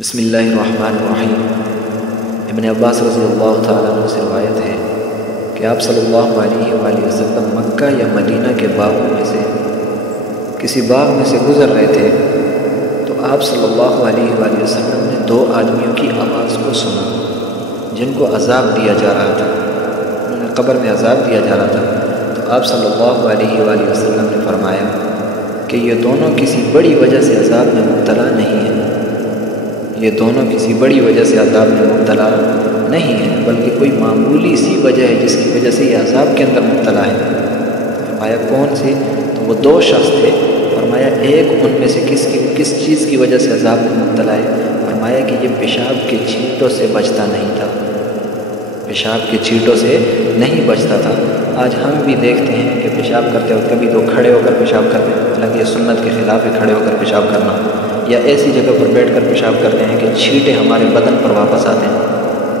بسم اللہ الرحمن الرحیم۔ ابن عباس رضی اللہ تعالیٰ عنہ سے روایت ہے کہ آپ صلی اللہ علیہ وآلہ وسلم مکہ یا مدینہ کے باغوں میں سے کسی باغ میں سے گزر رہے تھے تو آپ صلی اللہ علیہ وآلہ وسلم نے دو آدمیوں کی آواز کو سنا جن کو عذاب دیا جا رہا تھا، انہیں قبر میں عذاب دیا جا رہا تھا۔ تو آپ صلی اللہ علیہ وآلہ وسلم نے فرمایا کہ یہ دونوں کسی بڑی وجہ سے عذاب میں مبتلا نہیں ہیں، یہ دونوں کسی بڑی وجہ سے عذاب میں مبتلا نہیں ہیں، بلکہ کوئی معمولی سی وجہ ہے جس کی وجہ سے یہ عذاب کے اندر مبتلا ہے۔ فرمایا کون سی؟ تو وہ دو شخص تھے۔ فرمایا ایک ان میں سے کس چیز کی وجہ سے عذاب میں مبتلا ہے؟ فرمایا کہ یہ پیشاب کے چھینٹوں سے بچتا نہیں تھا، پیشاب کے چھینٹوں سے نہیں بچتا تھا۔ آج ہم بھی دیکھتے ہیں کہ پیشاب کرتے وقت کبھی تو کھڑے ہو کر پیشاب کرتے ہیں، حالانکہ یہ سنت کے خلاف ہے کھڑے ہو کر پیشاب کرنا، یا ایسی جگہ پر بیٹھ کر پیشاب کرتے ہیں کہ چھینٹے ہمارے بدن پر واپس آتے ہیں،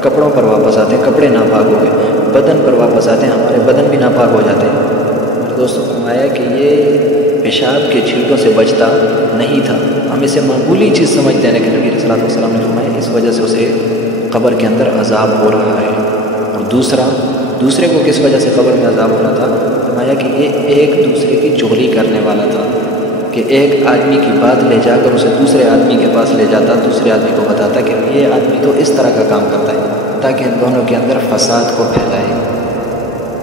کپڑوں پر واپس آتے ہیں، کپڑے ناپاک ہو گئے، بدن پر واپس آتے ہیں، ہمارے بدن بھی ناپاک ہو جاتے ہیں۔ میرے دوستوں فرمایا کہ یہ پیشاب کے چھینٹوں سے بچتا نہیں تھا۔ ہم اسے معمولی چیز سمجھتے ہیں، لیکن نبی علیہ الصلوٰۃ والسلام نے فرمایا اس وجہ سے اسے قبر کے اندر عذاب ہو رہا ہے۔ اور دوسرے کو کس وجہ سے قبر میں عذاب ہو رہا تھا؟ فرمایا کہ یہ ایک دوسرے کی چغلی کرنے والا تھا، کہ ایک آدمی کی بات لے جا کر اسے دوسرے آدمی کے پاس لے جاتا، دوسرے آدمی کو بتاتا کہ یہ آدمی تو اس طرح کا کام کرتا ہے، تاکہ ان دونوں کے اندر فساد کو پھیلائے۔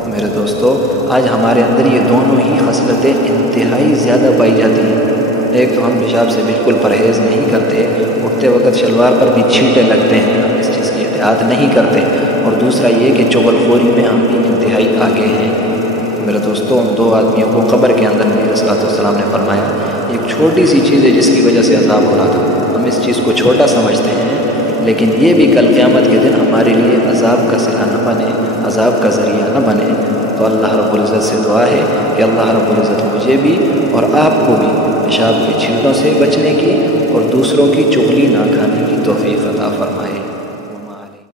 میرے دوستو، آج ہمارے اندر یہ دونوں ہی خصلتیں انتہائی زیادہ پائی جاتی ہیں۔ ایک تو ہم پیشاب سے بالکل پرہیز نہیں کرتے، اٹھتے وقت شلوار پر بھی چھینٹے لگتے ہیں، ہم اس چیز کی احتیاط نہیں کرتے، اور دوسرا یہ کہ چغل خوری میں ہم بھی انتہائی آگے ہیں۔ میرے دوستوں، ان دو آدمیوں کو قبر کے اندر نبی علیہ الصلوٰۃ والسلام نے فرمایا ایک چھوٹی سی چیز ہے جس کی وجہ سے عذاب ہو رہا تھا، ہم اس چیز کو چھوٹا سمجھتے ہیں، لیکن یہ بھی کل قیامت کے دن ہمارے لیے عذاب کا صلہ نہ بنے، عذاب کا ذریعہ نہ بنے۔ تو اللہ رب العزت سے دعا ہے کہ اللہ رب العزت مجھے بھی اور آپ کو بھی پیشاب کے چھینٹوں سے بچنے کی اور دوسروں کی چغلی نہ کھانے کی توفیق عطا فرمائے۔